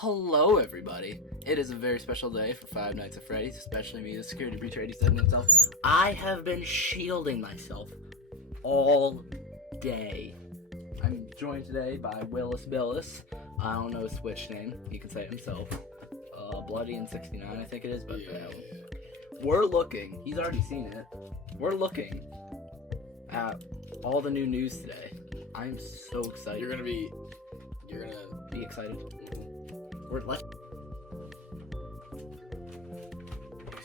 Hello, everybody. It is a very special day for Five Nights at Freddy's, especially me, the security breach 87 himself. I have been shielding myself all day. I'm joined today by Willis Billis. I don't know his Twitch name. He can say it himself. Bloody and 69, I think it is, but we're looking. He's already seen it. We're looking at all the new news today. I'm so excited. You're gonna be excited. Mm-hmm. We're let's. You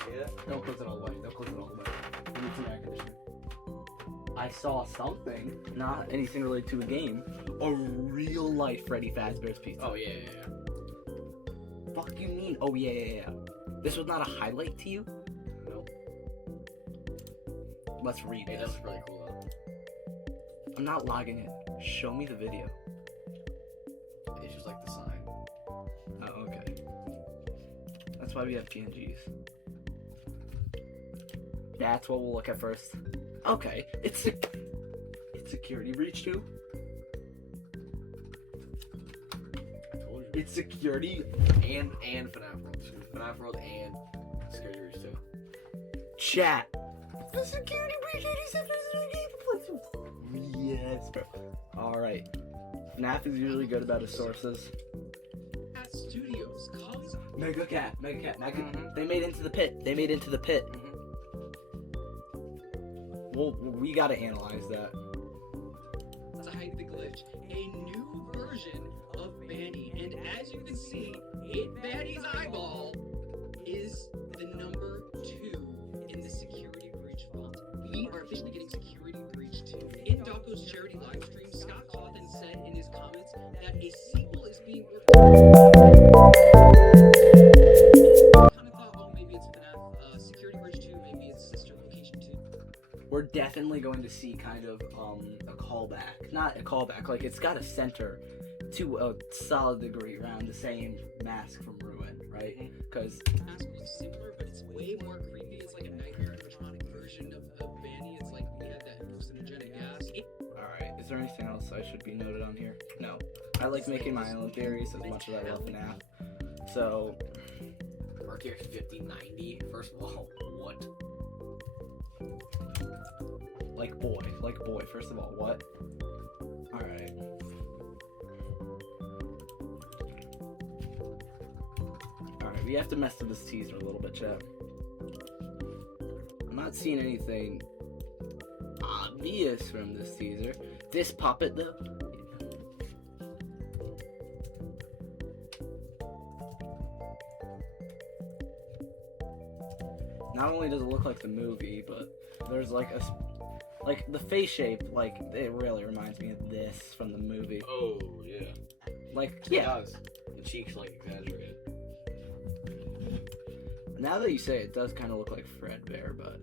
see that? Don't close it all the way. Don't close it all the way. We need some air conditioning. I saw something, not anything related to a game. A real life Freddy Fazbear's Pizza. Oh yeah. Fuck you mean? Oh yeah. This was not a highlight to you? Nope. Let's read Hey, this. that's really cool though. I'm not logging in. Show me the video. It's just like the sign. Oh, okay. That's why we have PNGs. That's what we'll look at first. Okay, it's security breach too. I told you. It's security. And FNaF World too. FNaF World and Scary Reach too. Chat. The security breach 87 is in the game. Yes, bro. All right. FNaF is usually good about his sources. At studios, cause Mega Cat. Mhm. They made into the pit. Mm-hmm. Well, we gotta analyze that. to hide the glitch, a new version of Banny, and as you can see, Banny's eyeball is the number 2 in the security breach vault. We are officially getting security breach 2. In Doggo's charity livestream, Scott Cawthon said in his comments that a sequel is being worked on. Kind of thought, oh, maybe it's FNAF Security Breach 2, maybe it's Sister Location 2. We're definitely going to see kind of a callback. Not a callback, like it's got to center to a solid degree around the same mask from Ruin, right? Because Mask looks similar, but it's way more creepy. It's like a nightmare animatronic version of Banny. It's like we had that hallucinogenic gas. alright, is there anything else I should be noted on here? No. I like making my own theories as much as I love FNAF. So, RTX 5090. First of all, what? like boy, first of all, what? Alright. Alright, we have to mess with this teaser a little bit, chat. I'm not seeing anything obvious from this teaser. This puppet, though. Not only does it look like the movie, but there's like the face shape, like it really reminds me of this from the movie. Oh yeah. Like, It yeah. does. The cheeks like exaggerated. Now that you say it, does kind of look like Fredbear, but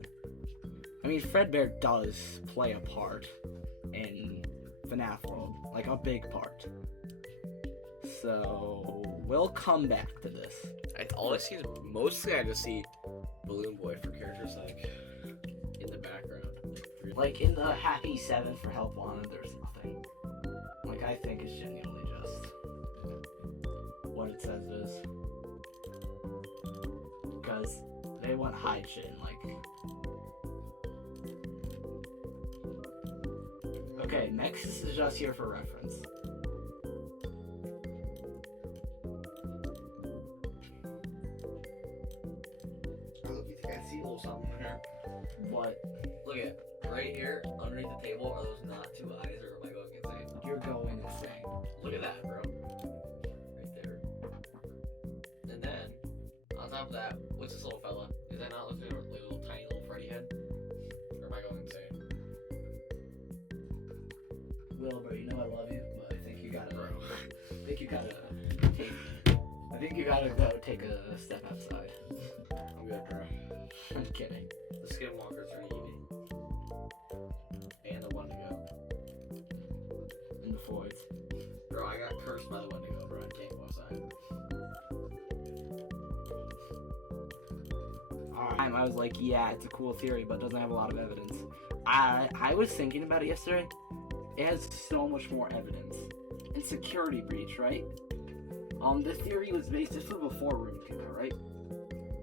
I mean, Fredbear does play a part in FNAF World, like a big part. So we'll come back to this. All I see is mostly I just see Balloon Boy for character's sake in the background. Like in the Happy 7 for Help Wanted, there's nothing. Like, I think it's genuinely just what it says it is. Because they want hide shit in, like. Okay, Nexus is just here for reference. You think I see a little something in here? What? Look at right here underneath the table. Are those not 2 eyes, or am I going insane? You're going insane. Look at that, bro. Right there. And then on top of that, what's this little fella? Is that not looking like a little tiny little Freddy head? Or am I going insane? Wilbur, you know I love you, but I think you gotta. Bro. I think you gotta go take a step outside. I'm good, bro. I'm kidding. The Skinwalkers are Eevee. And the Wendigo. In the Floyds. Bro, I got cursed by the Wendigo, bro. I can't go outside. Alright, I was like, yeah, it's a cool theory, but it doesn't have a lot of evidence. I was thinking about it yesterday. It has so much more evidence. And security breach, right? The theory was based. This was before Ruin came out, right?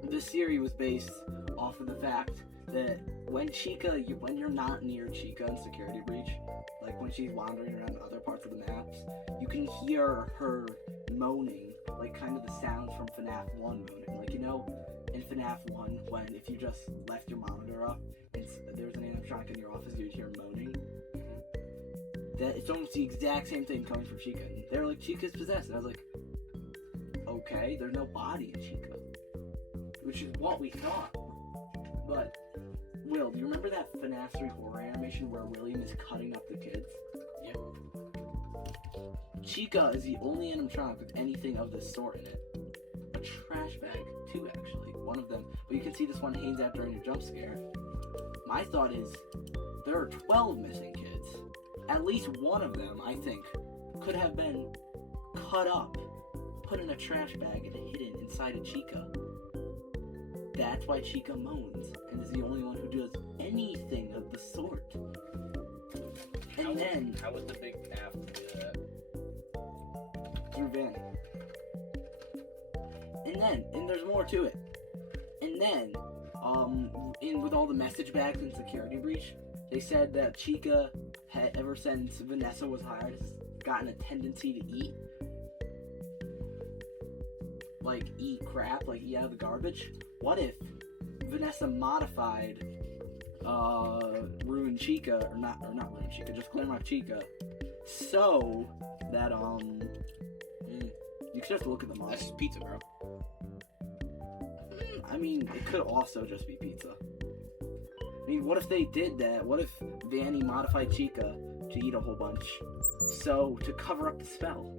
This theory was based off of the fact that when you're not near Chica in Security Breach, like when she's wandering around other parts of the maps, you can hear her moaning, like kind of the sounds from FNaF 1 moaning. Like, you know, in FNaF 1, when if you just left your monitor up and there was an animatronic in your office, you'd hear moaning. That it's almost the exact same thing coming from Chica. And they're like, Chica's possessed. And I was like, okay, there's no body in Chica. Which is what we thought. But, Will, do you remember that FNaF 3 horror animation where William is cutting up the kids? Yep. Chica is the only animatronic with anything of this sort in it. A trash bag, too, actually. One of them. But you can see this one hangs out during a jump scare. My thought is, there are 12 missing kids. At least one of them, I think, could have been cut up, put in a trash bag, and hidden inside a Chica. That's why Chica moans, and is the only one who does anything of the sort. And How would the big FNaF do that? Through Vanny. And there's more to it. And then, with all the message bags in Security Breach, they said that Chica had, ever since Vanessa was hired, has gotten a tendency to eat crap, like eat out of the garbage. What if Vanessa modified Ruin Chica, or not Ruin Chica, just Glamrock Chica, so that you could just look at the model. That's just pizza, bro. I mean, it could also just be pizza. I mean, what if they did that? What if Vanny modified Chica to eat a whole bunch, so to cover up the spell?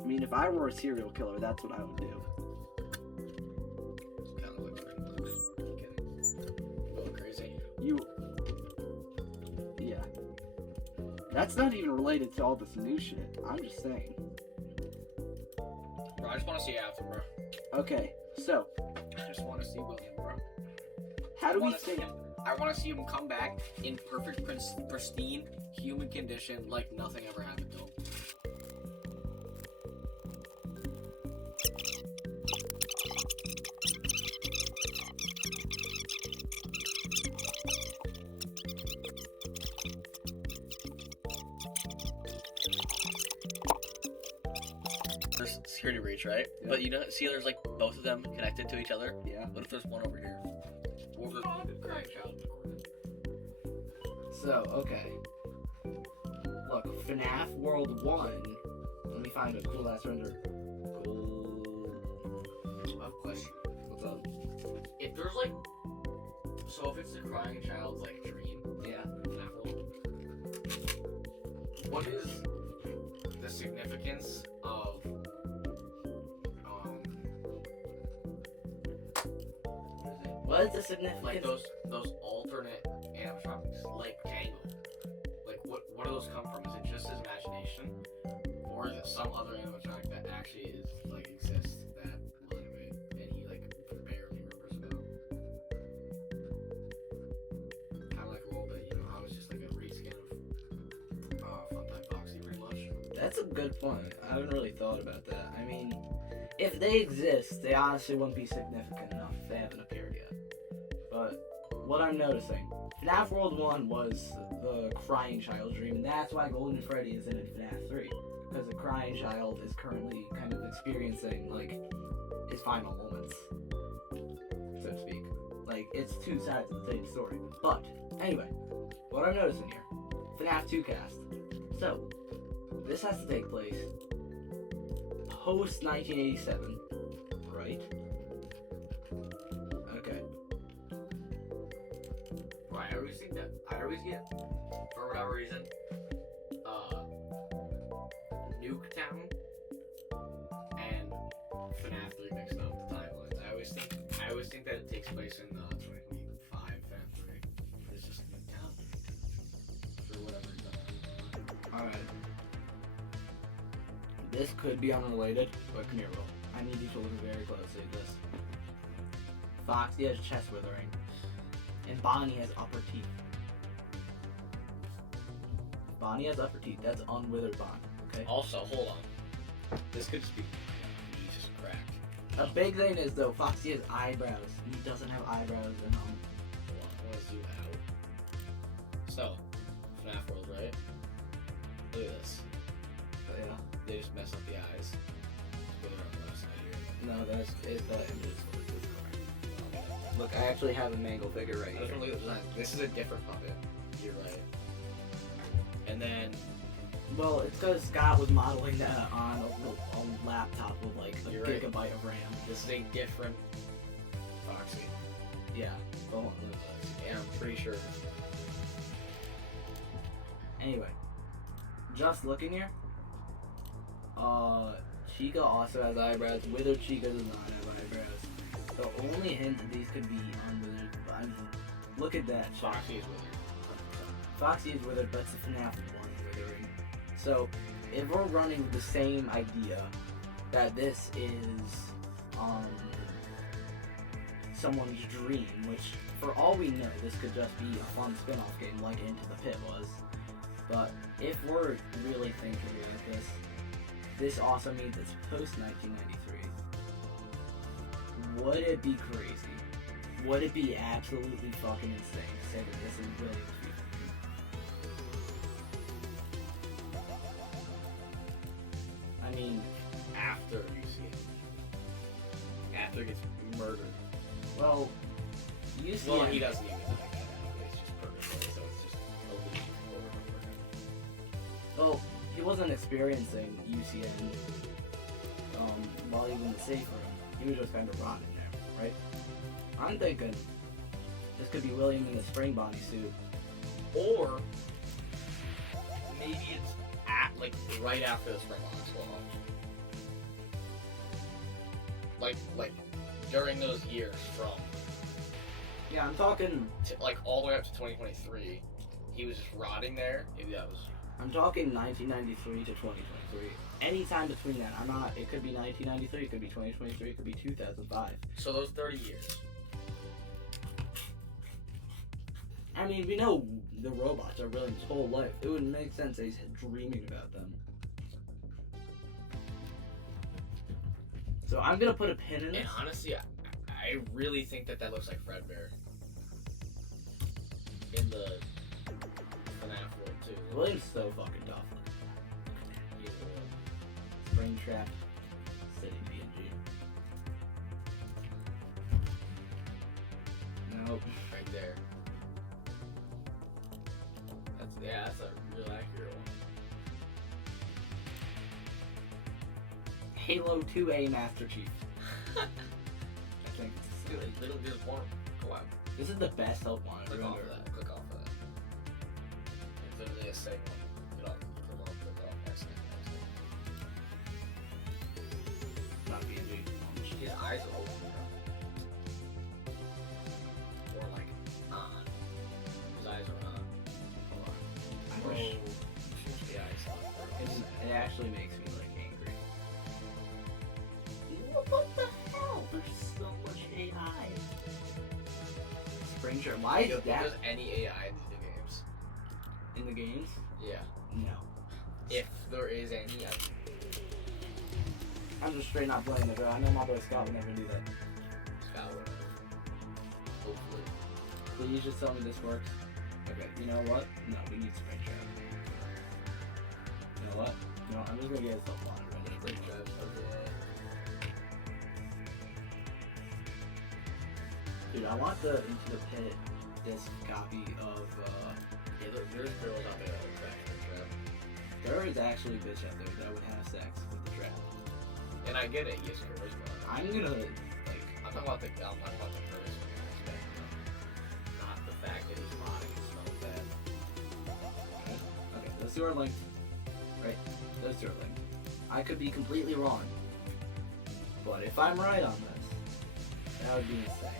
I mean, if I were a serial killer, that's what I would do. Kind of like a little crazy. Yeah. That's not even related to all this new shit. I'm just saying. Bro, I just want to see Afton, bro. Okay, so I just want to see William, bro. how do we think? I want to see him come back in perfect, pristine human condition, like nothing ever happened to him. There's Security Breach, right? Yeah. But you know, see, there's like both of them connected to each other. Yeah. What if there's one over here? Or the crying child. So, okay. Look, FNaF World 1. Let me find a cool ass render. I have a question. What's up? If there's like, so if it's the crying child's like dream, Yeah. in that world, what is the significance of What is the significance? like those alternate animatronics, like Jango? Like what do those come from? Is it just his imagination, or is it some other animatronic that actually is like exists that will animate and he like barely remembers about? Kind of like a little bit, you know, how it's just like a reskin of Funtime Foxy, pretty much. That's a good point. I haven't really thought about that. I mean, if they exist, they honestly wouldn't be significant enough if they haven't appeared yet. But what I'm noticing, FNaF World 1 was the crying child's dream, and that's why Golden Freddy is in FNaF 3. Because the crying child is currently kind of experiencing, like, his final moments, so to speak. Like, it's two sides of the same story. But, anyway, what I'm noticing here, FNaF 2 cast. So, this has to take place post 1987, right? Okay. Right, I always think that I always get, for whatever reason, Nuketown and FNaF 3 mixed up the timelines. I always think that it takes place in 2025 FNaF 3. It's just Nuketown. For whatever reason. Alright. This could be unrelated, but come here, Will. I need you to look very closely at this. Foxy has chest withering, and Bonnie has upper teeth. Bonnie has upper teeth. That's unwithered Bonnie, Okay. Also, hold on. This could just be. He's just cracked. A big thing is though, Foxy has eyebrows. He doesn't have eyebrows in Hold on, I want to zoom out. So, FNaF World, right? Look at this. Yeah. They just mess up the eyes. Put it on the left side here. No, that's it. The image is correct. Look, I actually have a mango figure right I just here. want to look at the design. This is a different puppet. You're right. And then Well, it's because Scott was modeling that on a laptop with like a You're right. gigabyte of RAM. this is a different Foxy. Yeah. Well, And I'm pretty sure. anyway, just looking here. Chica also has eyebrows. Withered Chica does not have eyebrows. The only hint that these could be unwithered. I mean, look at that. shot. Foxy is withered. Foxy is withered, but it's the FNaF one withering. So, if we're running with the same idea that this is someone's dream, which for all we know, this could just be a fun spin-off game like Into the Pit was. But if we're really thinking like this also means it's post 1993. Would it be crazy? Would it be absolutely fucking insane to say that this is really the future? I mean, After you see him. After he gets murdered. well, you see, Well, he doesn't even die anyway. It's just purgatory, so it's just a loop over and over again. well, he wasn't experiencing UCN while he was in the safe room. He was just kind of rotting there, right? I'm thinking this could be William in the spring bodysuit. Or maybe it's right after the spring box launch. Like during those years from Yeah, I'm talking all the way up to 2023, he was just rotting there. Maybe that was. I'm talking 1993 to 2023. Anytime between that. I'm not. It could be 1993. It could be 2023. It could be 2005. So those 30 years. I mean, we know the robots are William's whole life. It would make sense that he's dreaming about them. So I'm gonna put a pin in And this. honestly, I really think that looks like Fredbear. In the FNaF world too. William's so fucking tough. He's a- Springtrap City PNG. Nope. right there. That's a real accurate one. Halo 2A Master Chief. I think it's Good. good. Little bit of warm. Go out. This is the best help one I've Click ever off of heard. that. Click off of that. It's literally a second one. Get off. Click off. Excellent. Not PNG. His eyes are open. Or like on. His eyes are on. Hold on. I Bro. wish The eyes. it actually makes me like angry. What the hell? There's so much AI. Springtrap. Why is If that there's any AI in the games. in the games? Yeah. No. If there is any, I'm just straight not playing it, bro. I know my boy Scott would never do that. Scott would. Hopefully. Please just tell me this works. Okay, you know what? No, we need Springtrap. You know what? No, I'm just gonna get a self-monitor. Springtrap. Okay. Dude, I want the Into the Pit disc copy of, Yeah, there's girls out there that would crack Springtrap. there is actually a bitch out there that would have sex with the trap. And I get it, he has charisma. I'm gonna, like, I'm talking about the charisma aspect, not the fact that he's rotting and smells bad. okay, those two are linked. Right, those two are linked. I could be completely wrong. But if I'm right on this, that would be insane.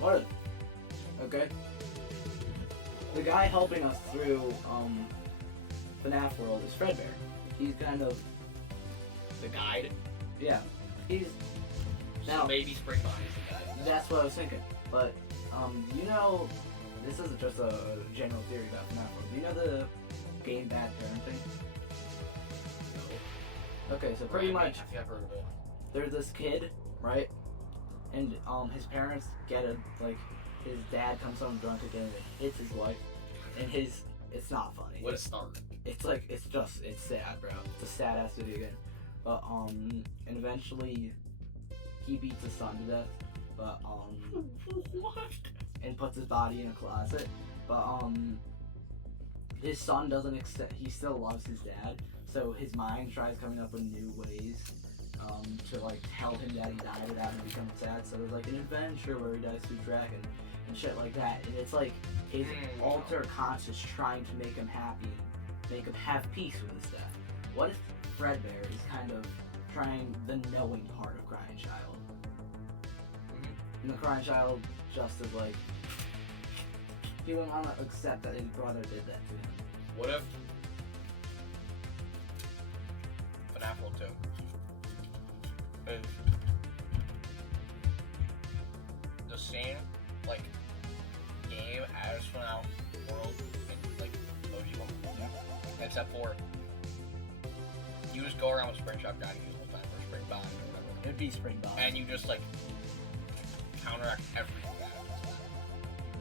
What? Okay. The guy helping us through FNaF World is Fredbear. He's kind of, The guide. yeah. He's So now. maybe Spring Bonnie's the guide. That's what I was thinking. But you know this is just a general theory about FNaF World. Do you know the game Bad Parenting? No. Okay, so pretty Right, much I think I've heard of it. there's this kid, right? And his parents get his dad comes home drunk again and hits his wife, and it's not funny. What a start. It's sad, bro. It's a sad ass video game. But and eventually he beats his son to death. But What? and puts his body in a closet. But his son doesn't accept. He still loves his dad, so his mind tries coming up with new ways to like tell him that he died without him becoming sad. So there's like an adventure where he dies through dragon and shit like that. And it's like his alter conscious trying to make him happy, make him have peace with his death. What if Fredbear is kind of trying the knowing part of Crying Child? And the Crying Child just is like, he won't want to accept that his brother did that to him. What if FNaF World 2 is the same like game as FNaF World in like OG1, except for you just go around with Spring Shop grinding the whole time, or Spring Bomb, or whatever, It would be Spring Bomb. and you just like counteract everything.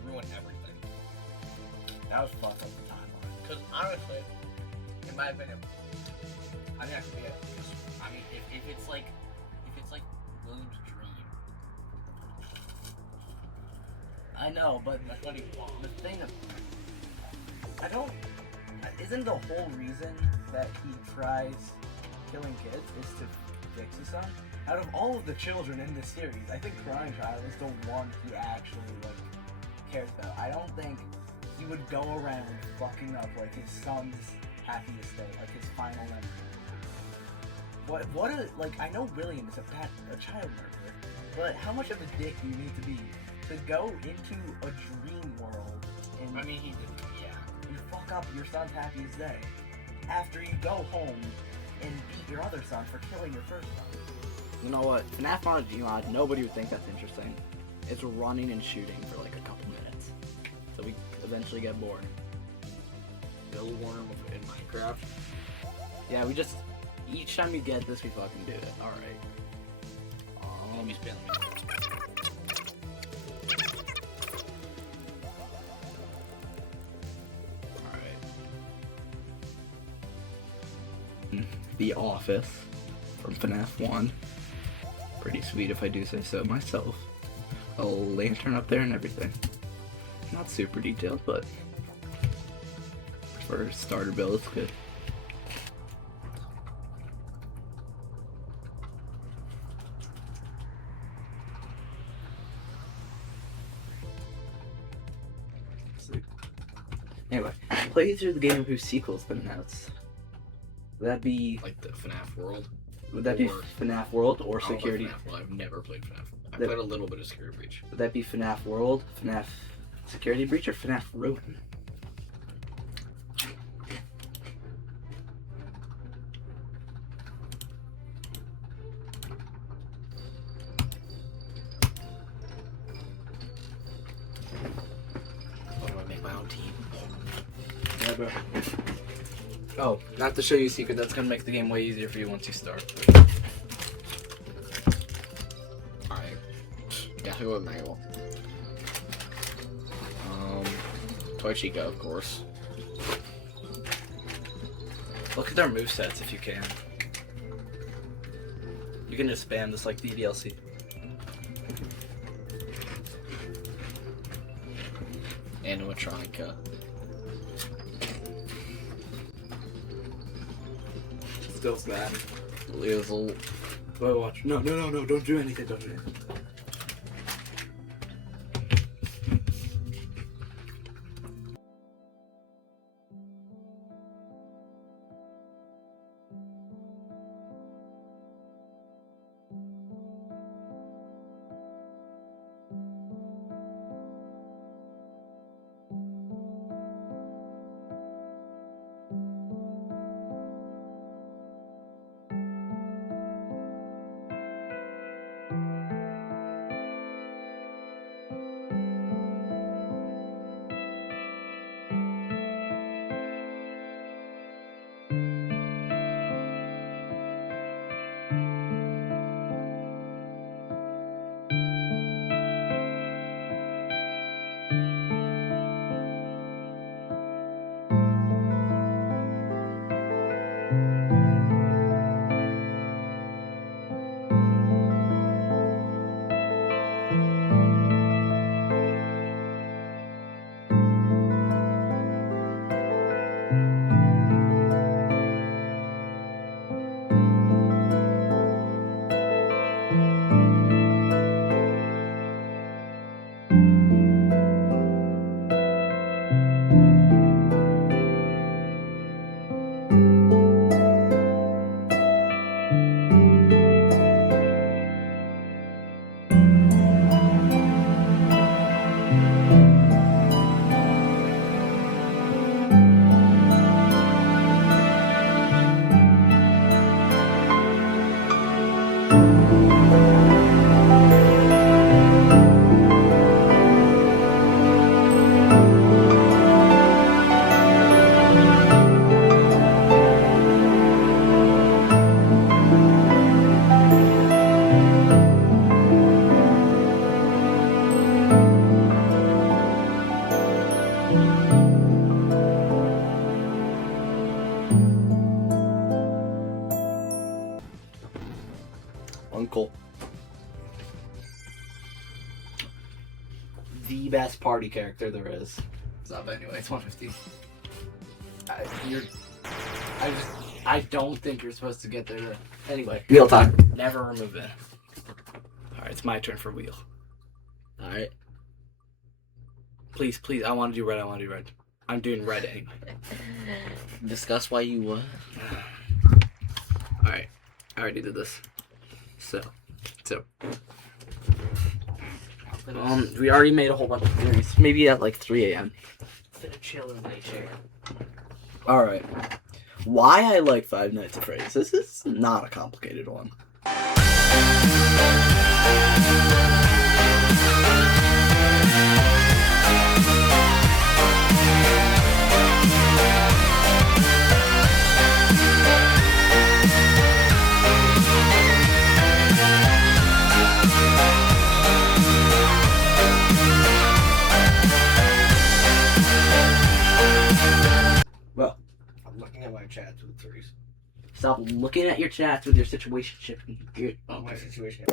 You ruin everything. That was fucked up the timeline. Because honestly, in my opinion, I think that could be it. 'Cause, I mean, if it's like William's dream, I know, but that's what he wants. the thing of, isn't the whole reason that he tries killing kids is to fix his son? Out of all of the children in this series, I think Crying Child is the one he actually cares about. I don't think he would go around fucking up his son's happiest day, his final memory. I know William is a child murderer, but how much of a dick do you need to be to go into a dream world and I mean, he did, yeah. you fuck up your son's happiest day after you go home and beat your other son for killing your first son? You know what? FNaF on a Gmod, nobody would think that's interesting. It's running and shooting for a couple minutes. So we eventually get bored. Bill Worm in Minecraft. Yeah, we just, each time we get this, we fucking do it. Alright. Let me spin. Alright. The Office from FNaF 1. Pretty sweet if I do say so myself. A lantern up there and everything. Not super detailed, but for a starter build, it's good. Anyway, play through the game whose sequel's been announced. Would that be Like the FNaF World. Would that be Or- FNaF World or I don't play Security? FNaF World. I've never played FNaF. I That- played a little bit of Security Breach. Would that be FNaF World, FNaF Security Breach, or FNaF Ruin? I'm gonna make my own team. Yeah, bro. Oh, not to show you a secret, that's gonna make the game way easier for you once you start. Alright. Yahoo and Manual. Toy Chica, of course. Look at their movesets if you can. You can just spam this like the DLC. Animatronica. Still bad. Lizzle. Wait, watch. No, don't do anything, don't do anything. Cool. The best party character there is. Stop anyway. It's 150. I don't think you're supposed to get there. Anyway. Wheel time. Never remove it. Alright, it's my turn for wheel. Alright. Please, I want to do red. I'm doing red anyway. Discuss why you would. Alright. I already did this. So. We already made a whole bunch of theories. Maybe at like 3 a.m. Been a chill in my chair. Alright. Why I like Five Nights at Freddy's. This is not a complicated one. Well, I'm looking at my chats with threes. stop looking at your chats with your situationship. Good. Oh, my situation.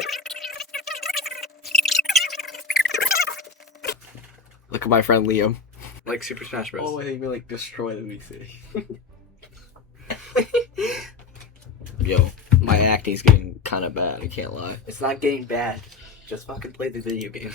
Look at my friend Liam. Like Super Smash Bros. Oh, I think we like destroy the VC. Yo, my acting's getting kind of bad. I can't lie. It's not getting bad. Just fucking play the video game.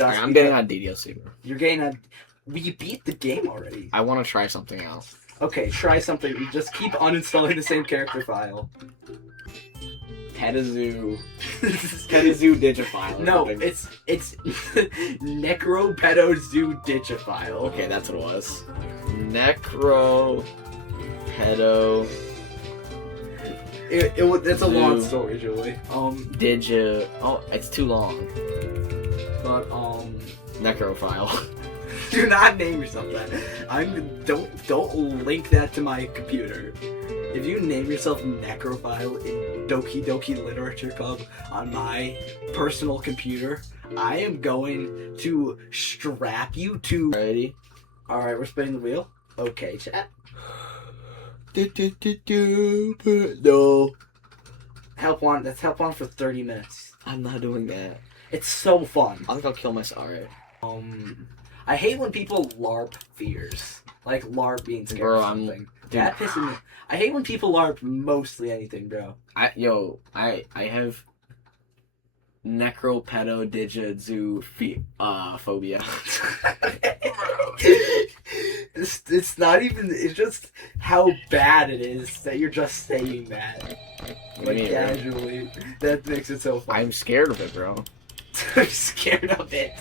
Alright, I'm getting on DDLC, bro. You're getting a. We beat the game already. I want to try something else. Okay, try something. You just keep uninstalling the same character file. Petazoo. Petazoo digifile. No, it's Necropedozoo digifile. Okay, that's what it was. Necro. Pedo. It's a long Zoo. story, Julie. Digi. Oh, it's too long. But Necrophile. do not name yourself that. Don't link that to my computer. If you name yourself Necrophile in Doki Doki Literature Club on my personal computer, I am going to strap you to. Ready? Alright, we're spinning the wheel. Okay, chat. No. That's help on for 30 minutes. I'm not doing that. It's so fun. I think I'll kill myself. Alright. I hate when people LARP fears. Like LARP being scared Bro, of I'm- something. That pisses me. I hate when people LARP mostly anything, bro. I have necropedodigidzoo phobia. It's not even. It's just how bad it is that you're just saying that. What do Like you mean, bro? casually. That makes it so fun. I'm scared of it, bro. I'm scared of it.